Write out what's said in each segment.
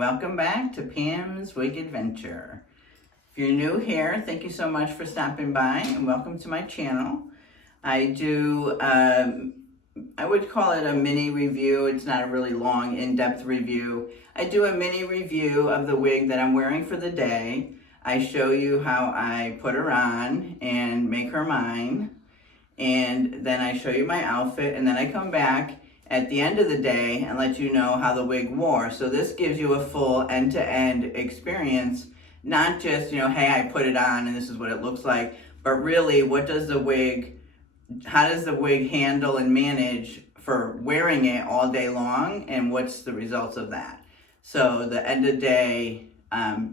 Welcome back to Pam's Wig Adventure. If you're new here, thank you so much for stopping by and welcome to my channel. I do, I would call it a mini review. It's not a really long, in-depth review. I do a mini review of the wig that I'm wearing for the day. I show you how I put her on and make her mine. And then I show you my outfit, and then I come back at the end of the day and let you know how the wig wore. So this gives you a full end-to-end experience, not just, hey, I put it on and this is what it looks like, but really how does the wig handle and manage for wearing it all day long, and what's the results of that. So the end of the day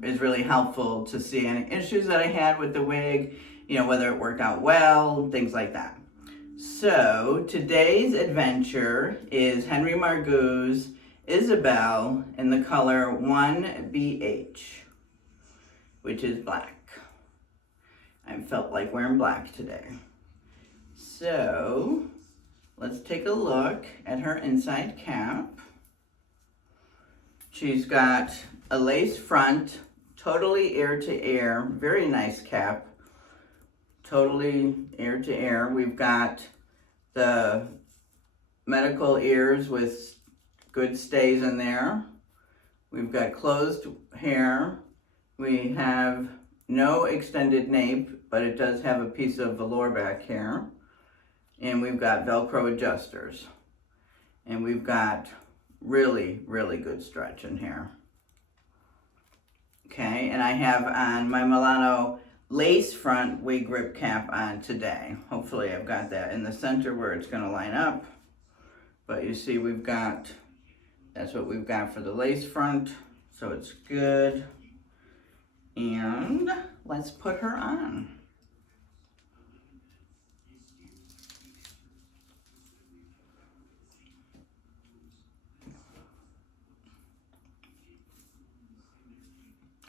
is really helpful to see any issues that I had with the wig, whether it worked out well, things like that. So today's adventure is Henry Margu's Isabelle in the color 1BH, which is black. I felt like wearing black today. So let's take a look at her inside cap. She's got a lace front, totally ear to ear, very nice cap. Totally ear to ear. We've got the medical ears with good stays in there. We've got closed hair. We have no extended nape, but it does have a piece of velour back here. And we've got Velcro adjusters. And we've got really, really good stretch in here. Okay, and I have on my Milano lace front wig grip cap on today. Hopefully I've got that in the center where it's going to line up. But you see that's what we've got for the lace front. So it's good. And let's put her on.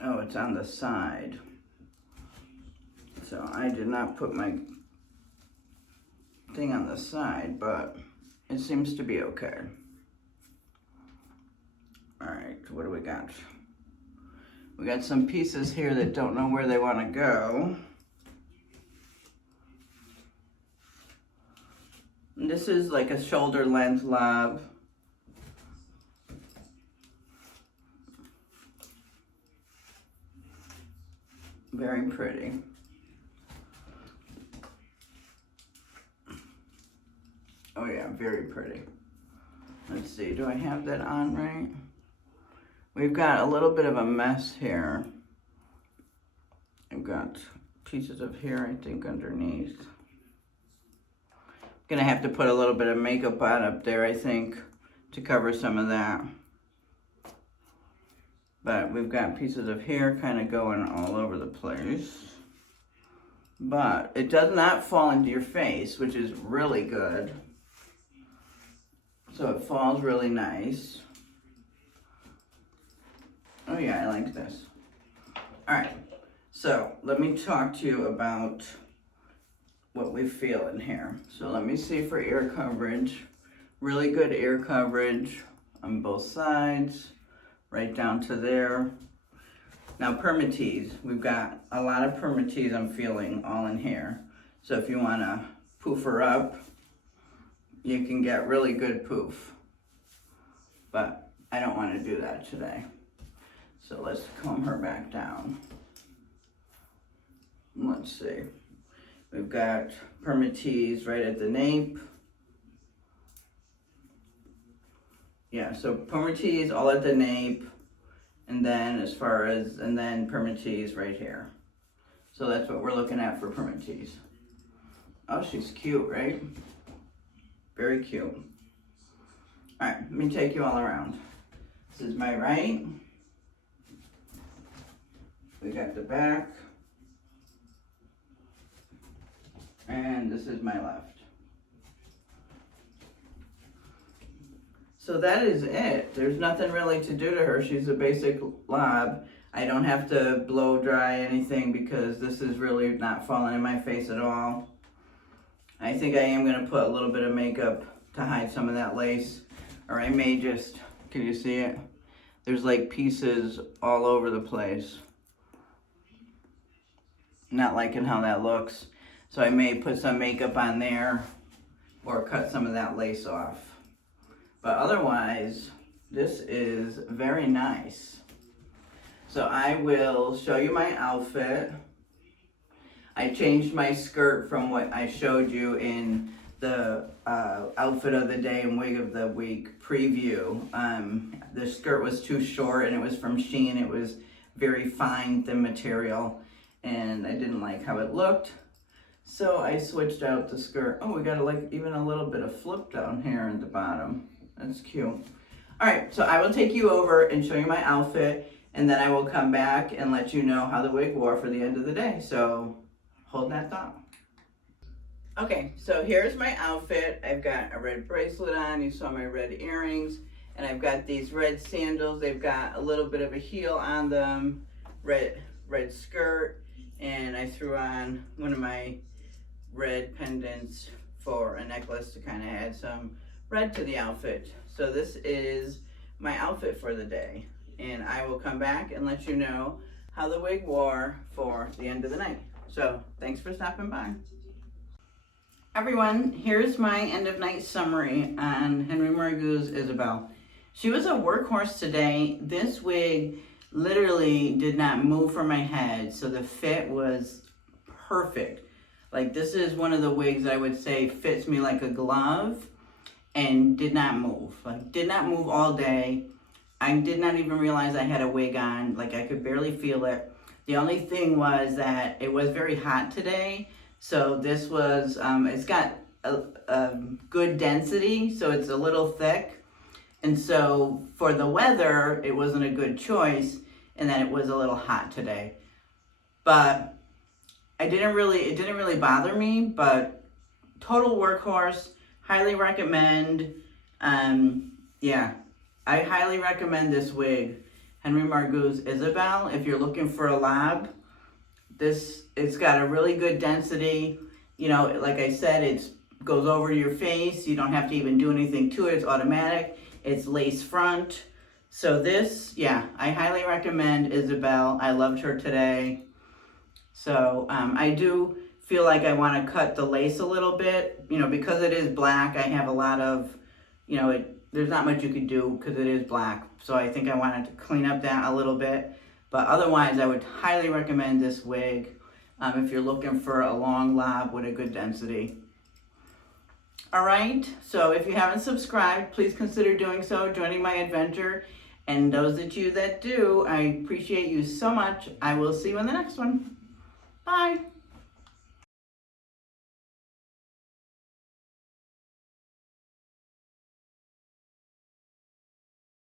Oh, it's on the side. So I did not put my thing on the side, but it seems to be okay. All right, what do we got? We got some pieces here that don't know where they want to go. And this is like a shoulder length lob. Very pretty. Oh yeah, very pretty. Let's see, do I have that on right? We've got a little bit of a mess here. I've got pieces of hair, I think, underneath. Gonna have to put a little bit of makeup on up there, I think, to cover some of that. But we've got pieces of hair kind of going all over the place. But it does not fall into your face, which is really good. So it falls really nice. Oh yeah, I like this. All right, so let me talk to you about what we feel in here. So let me see for ear coverage. Really good ear coverage on both sides, right down to there. Now permatease, we've got a lot of permatease I'm feeling all in here. So if you wanna poof her up, you can get really good poof, but I don't want to do that today. So let's comb her back down. Let's see. We've got permatease right at the nape. Yeah, so permatease all at the nape, and then permatease right here. So that's what we're looking at for permatease. Oh, she's cute, right? Very cute. All right, let me take you all around. This is my right. We got the back. And this is my left. So that is it. There's nothing really to do to her. She's a basic lob. I don't have to blow dry anything because this is really not falling in my face at all. I think I am going to put a little bit of makeup to hide some of that lace, or I may just, can you see it? there's like pieces all over the place. Not liking how that looks. So I may put some makeup on there or cut some of that lace off. But otherwise, this is very nice. So I will show you my outfit. I changed my skirt from what I showed you in the outfit of the day and wig of the week preview. The skirt was too short and it was from Shein. It was very fine, thin material, and I didn't like how it looked. So I switched out the skirt. Oh, we got like even a little bit of flip down here at the bottom. That's cute. All right, so I will take you over and show you my outfit, and then I will come back and let you know how the wig wore for the end of the day. So hold that thought. Okay, so here's my outfit. I've got a red bracelet on. You saw my red earrings. And I've got these red sandals. They've got a little bit of a heel on them. Red skirt. And I threw on one of my red pendants for a necklace to kind of add some red to the outfit. So this is my outfit for the day. And I will come back and let you know how the wig wore for the end of the night. So thanks for stopping by. Everyone, here's my end of night summary on Henry Margu's Isabelle. She was a workhorse today. This wig literally did not move from my head, so the fit was perfect. Like, this is one of the wigs I would say fits me like a glove and did not move. Like, did not move all day. I did not even realize I had a wig on. Like, I could barely feel it. The only thing was that it was very hot today. So this was, it's got a good density, so it's a little thick. And so for the weather, it wasn't a good choice, and then it was a little hot today. But it didn't really bother me, but total workhorse, highly recommend. Yeah, I highly recommend this wig, Henry Margu's Isabelle, if you're looking for a lob. It's got a really good density. You know, like I said, it goes over your face. You don't have to even do anything to it. It's automatic. It's lace front. So this, yeah, I highly recommend Isabelle. I loved her today. So I do feel like I want to cut the lace a little bit. You know, because it is black, I have a lot of, you know, there's not much you could do because it is black. So I think I wanted to clean up that a little bit. But otherwise, I would highly recommend this wig if you're looking for a long lob with a good density. All right, so if you haven't subscribed, please consider doing so, joining my adventure. And those of you that do, I appreciate you so much. I will see you in the next one. Bye.